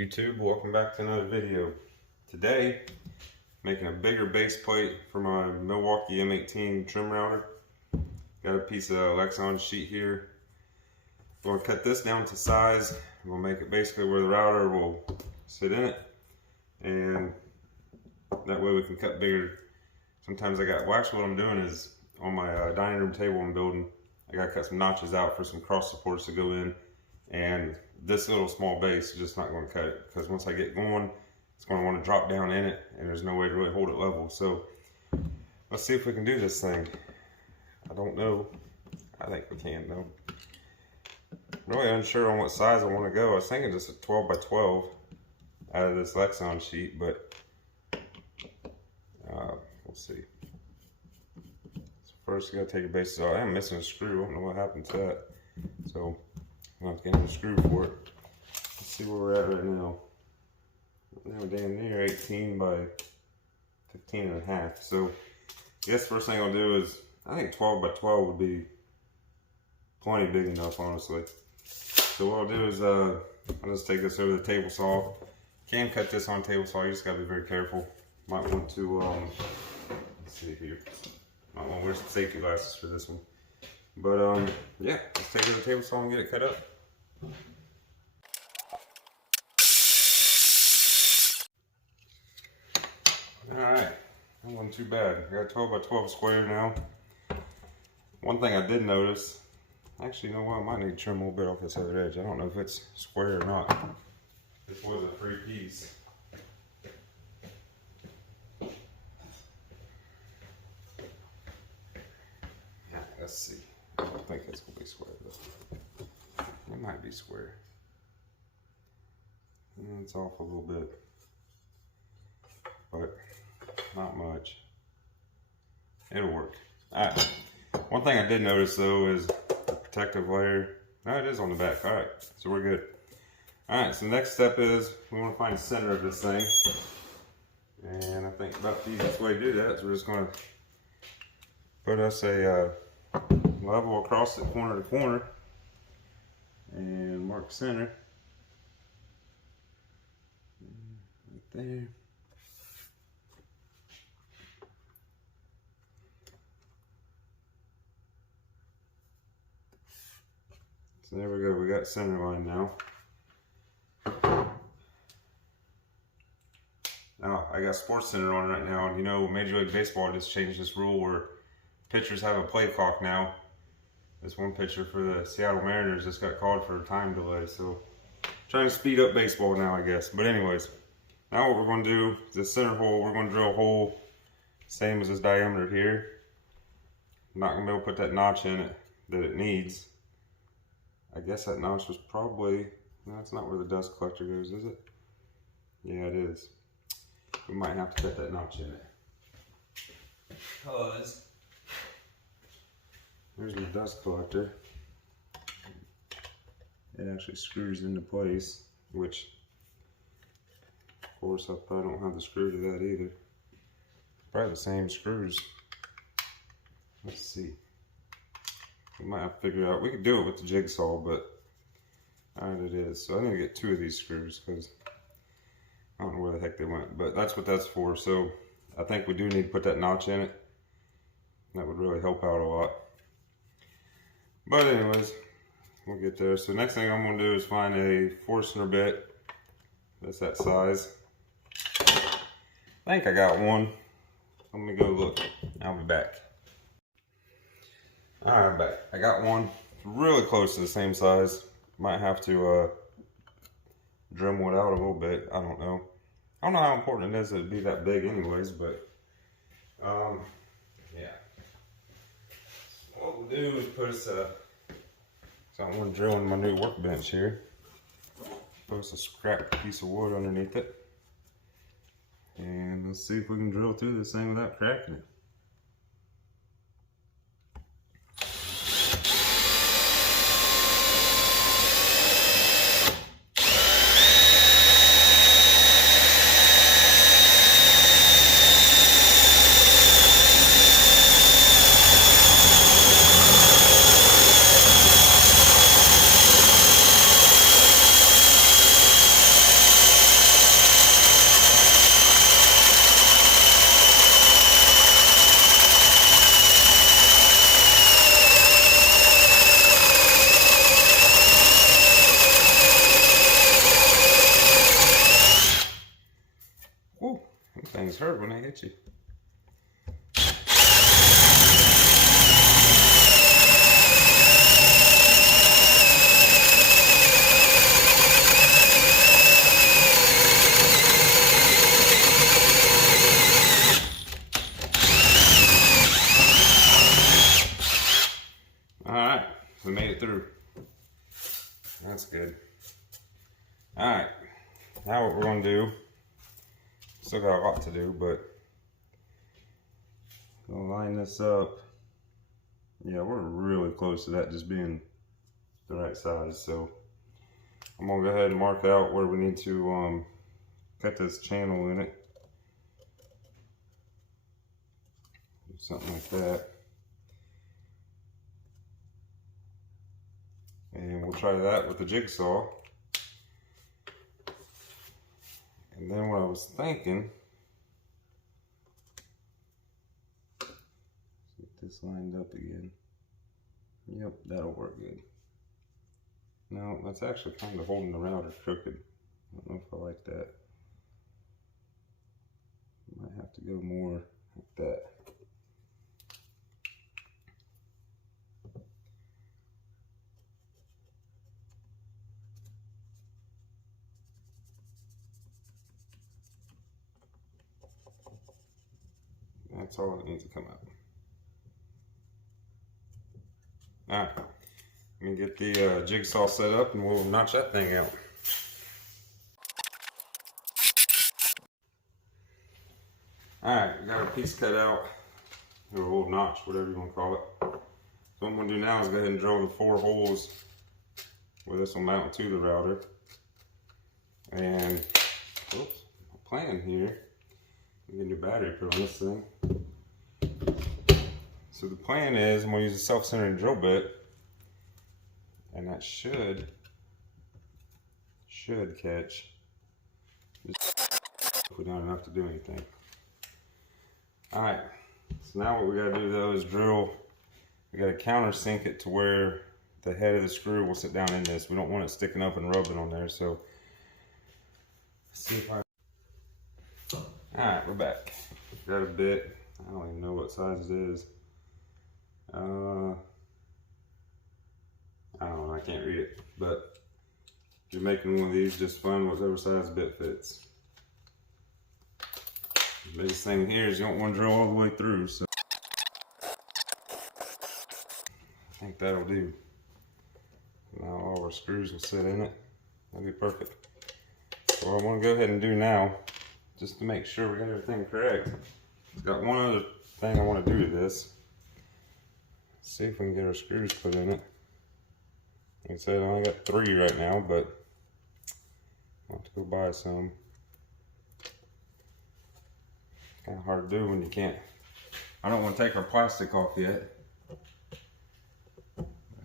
YouTube, welcome back to another video. Today, making a bigger base plate for my Milwaukee M18 trim router. Got a piece of Lexan sheet here. I'm going to cut this down to size. We'll make it basically where the router will sit in it, and that way we can cut bigger. Sometimes actually what I'm doing is on my dining room table I'm building, I got to cut some notches out for some cross supports to go in, and this little small base is just not going to cut it, because once I get going, it's going to want to drop down in it, and there's no way to really hold it level. So let's see if we can do this thing. I don't know. I think we can though. I'm really unsure on what size I want to go. I was thinking just a 12 by 12 out of this Lexan sheet, but we'll see. So first, you got to take your bases out. I am missing a screw. I don't know what happened to that. So I'm going to get a screw for it. Let's see where we're at right now. Now damn near 18 by 15 and a half. So I guess the first thing I'll do is, I think 12 by 12 would be plenty big enough, honestly. So what I'll do is I'll just take this over the table saw. You can cut this on table saw, you just gotta be very careful. Might want to, let's see here. Might want to wear some safety glasses for this one. But yeah, let's take it to the table saw and get it cut up. Alright, that wasn't too bad. I got a 12 by 12 square now. One thing I did notice, actually, you know what, I might need to trim a little bit off this other edge. I don't know if it's square or not. This was a free piece. Let's see. I don't think it's going to be square though. It might be square. It's off a little bit, but not much. It'll work. Alright. One thing I did notice though is the protective layer. No, it is on the back. Alright, so we're good. Alright, so the next step is we want to find the center of this thing. And I think about the easiest way to do that is we're just going to put us a level across it corner to corner and mark center. Right there. So there we go, we got center line now. Now, I got Sports Center on right now, and you know, Major League Baseball just changed this rule where pitchers have a play clock now. This one pitcher for the Seattle Mariners just got called for a time delay, so trying to speed up baseball now, I guess. But anyways, now what we're going to do is the center hole, we're going to drill a hole same as this diameter here. I'm not going to be able to put that notch in it that it needs. I guess that notch was probably, no, that's not where the dust collector goes, is it? Yeah, it is. We might have to put that notch in it. Because there's the dust collector. It actually screws into place, which, of course, I probably don't have the screw to that either. Probably the same screws. Let's see. We might have to figure out, we could do it with the jigsaw, but alright, it is. So I need to get two of these screws because I don't know where the heck they went, but that's what that's for. So I think we do need to put that notch in it. That would really help out a lot. But anyways, we'll get there. So next thing I'm going to do is find a Forstner bit that's that size. I think I got one. Let me go look. I'll be back. Alright, I'm back. I got one really close to the same size. Might have to dremel it out a little bit. I don't know. I don't know how important it is that it be that big anyways, but yeah. What we'll do is put us so I'm going to drill in my new workbench here. Put us a scrap piece of wood underneath it. And let's see if we can drill through this thing without cracking it. hit you. Alright, we made it through. That's good. Alright, now what we're going to do, still got a lot to do, but we'll line this up. Yeah, we're really close to that just being the right size, so I'm going to go ahead and mark out where we need to cut this channel in it. Something like that. And we'll try that with the jigsaw. And then what I was thinking, get this lined up again. Yep, that'll work good. No, that's actually kind of holding the router crooked. I don't know if I like that. Might have to go more like that. That's all that needs to come out. Alright, let me get the jigsaw set up and we'll notch that thing out. Alright, we got our piece cut out, or a little notch, whatever you want to call it. So what I'm going to do now is go ahead and drill the 4 holes where this will mount to the router. And, oops, my plan here, get a new battery put on this thing. So the plan is I'm going to use a self-centered drill bit, and that should catch, just if we don't have enough to do anything. Alright, so now what we got to do though is drill, we got to countersink it to where the head of the screw will sit down in this. We don't want it sticking up and rubbing on there, so let's see if I... Alright, we're back. Got a bit, I don't even know what size it is. I don't know, I can't read it, but if you're making one of these, just find whatever size bit fits. The biggest thing here is you don't want to drill all the way through, so I think that'll do. Now all our screws will sit in it. That'll be perfect. So what I want to go ahead and do now, just to make sure we got everything correct, I've got one other thing I want to do to this. See if we can get our screws put in it. Like I said, I only got 3 right now, but I'll have to go buy some. Kind of hard to do when you can't. I don't want to take our plastic off yet. I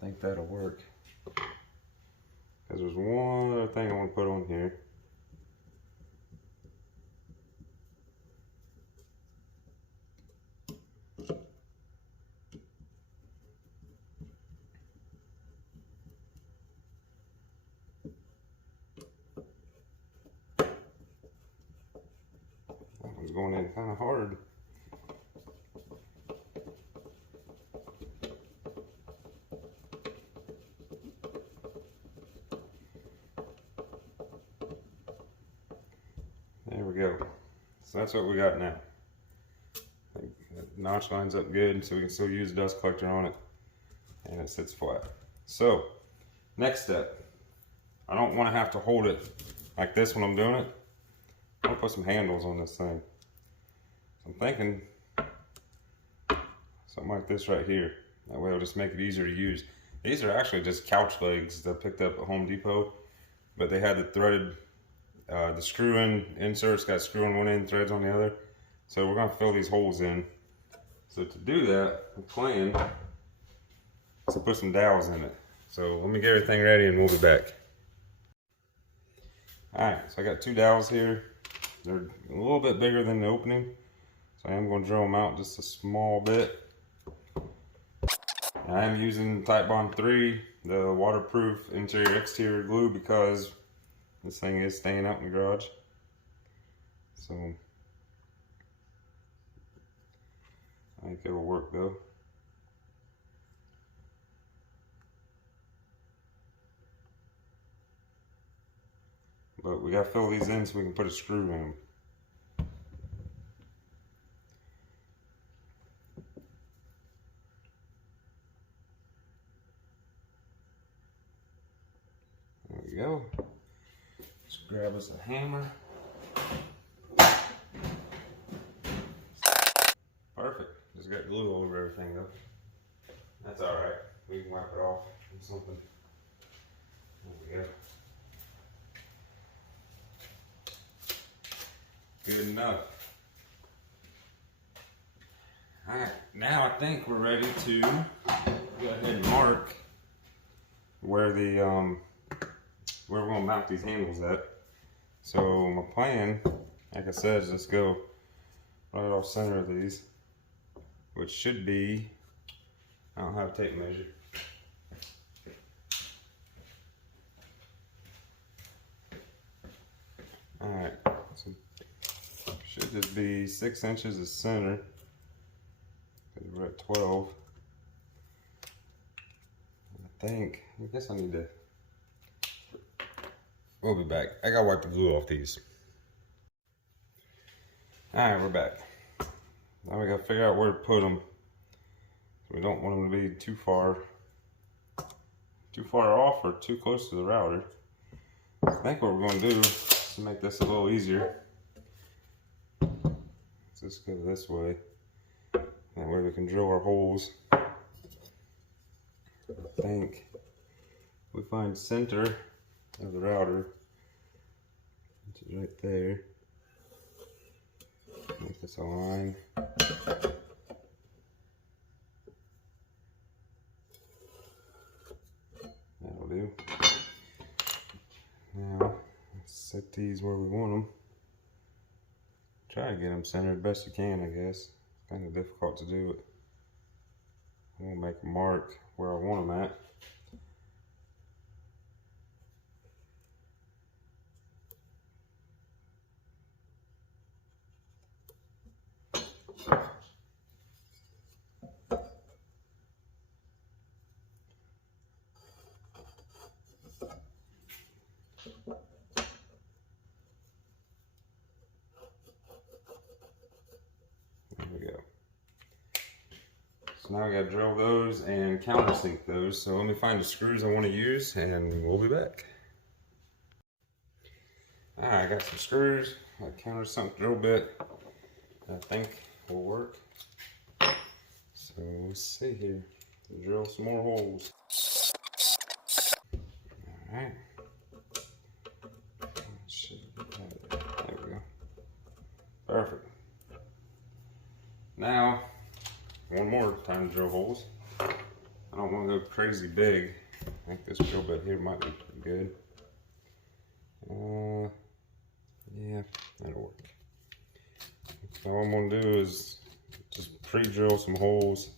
think that'll work. Because there's one other thing I want to put on here. That one's going in kind of hard. There we go. So that's what we got now. The notch lines up good, so we can still use a dust collector on it, and it sits flat. So, next step. I don't want to have to hold it like this when I'm doing it. I'm going to put some handles on this thing. I'm thinking something like this right here. That way it'll just make it easier to use. These are actually just couch legs that I picked up at Home Depot, but they had the threaded, the screw-in inserts, got screw on one end, threads on the other. So we're going to fill these holes in. So to do that, the plan is to put some dowels in it. So let me get everything ready and we'll be back. Alright, so I got 2 dowels here. They're a little bit bigger than the opening, so I am going to drill them out just a small bit. And I am using Type Bond 3, the waterproof interior exterior glue, because this thing is staying out in the garage. So I think it'll work though. But we gotta fill these in so we can put a screw in them. There we go. Let's grab us a hammer. Perfect. Just got glue all over everything though. That's alright. We can wipe it off with something. There we go. Good enough. Alright, now I think we're ready to go ahead and mark where the where we're gonna mount these handles at. So my plan, like I said, is just go right off center of these, which should be, I don't have a tape measure. Alright, so should just be 6 inches of center, because we're at 12. I guess I need to, we'll be back. I gotta wipe the glue off these. Alright, we're back. Now we gotta figure out where to put them. We don't want them to be too far off or too close to the router. I think what we're gonna do to make this a little easier, let's just go this way. That way we can drill our holes. I think we find center of the router, which is right there. Make this a line. That'll do. Now, let's set these where we want them. Try to get them centered best you can, I guess. It's kind of difficult to do it. I'm gonna make a mark where I want them at. There we go. So now I gotta drill those and countersink those. So let me find the screws I want to use and we'll be back. Alright, I got some screws, a countersunk drill bit I think will work. So let's see here. Drill some more holes. Alright. There we go. Perfect. Now, one more time to drill holes. I don't want to go crazy big. I think this drill bit here might be pretty good. Yeah, that'll work. So all I'm going to do is just pre-drill some holes,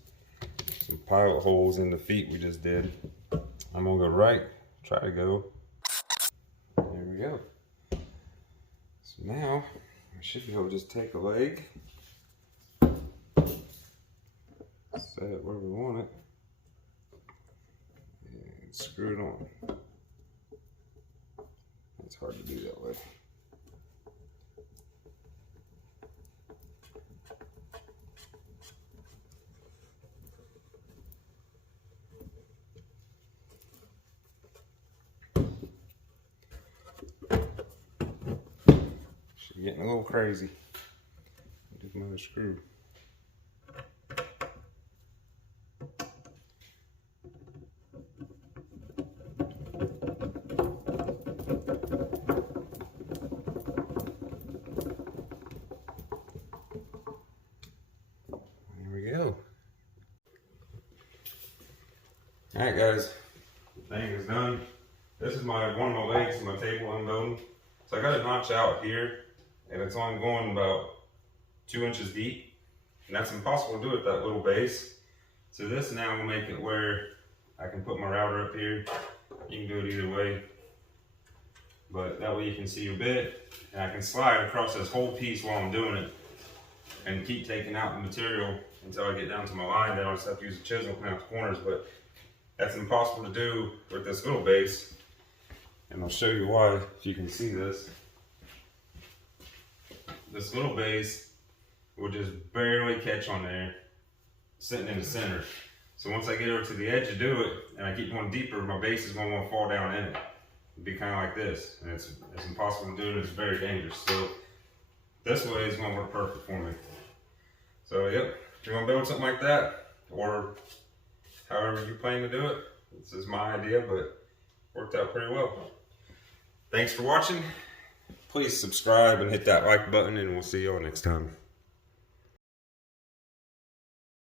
some pilot holes in the feet we just did. I'm going to go right, try to go. There we go. So now, I should be able to just take a leg, set it where we want it, and screw it on. It's hard to do that way. She's getting a little crazy. Just another screw. Alright guys, thing is done. This is one of my legs to my table I'm building. So I got a notch out here and it's only going about 2 inches deep. And that's impossible to do at that little base. So this now will make it where I can put my router up here. You can do it either way. But that way you can see your bit and I can slide across this whole piece while I'm doing it and keep taking out the material until I get down to my line. Then I'll just have to use a chisel and clean out the corners, but that's impossible to do with this little base. And I'll show you why, if you can see this. This little base will just barely catch on there, sitting in the center. So once I get over to the edge to do it, and I keep going deeper, my base is going to want to fall down in it. It'll be kind of like this, and it's impossible to do, and it's very dangerous. So this way is going to work perfect for me. So yep, if you're going to build something like that, or however you plan to do it, this is my idea, but worked out pretty well. Thanks for watching. Please subscribe and hit that like button, and we'll see y'all next time.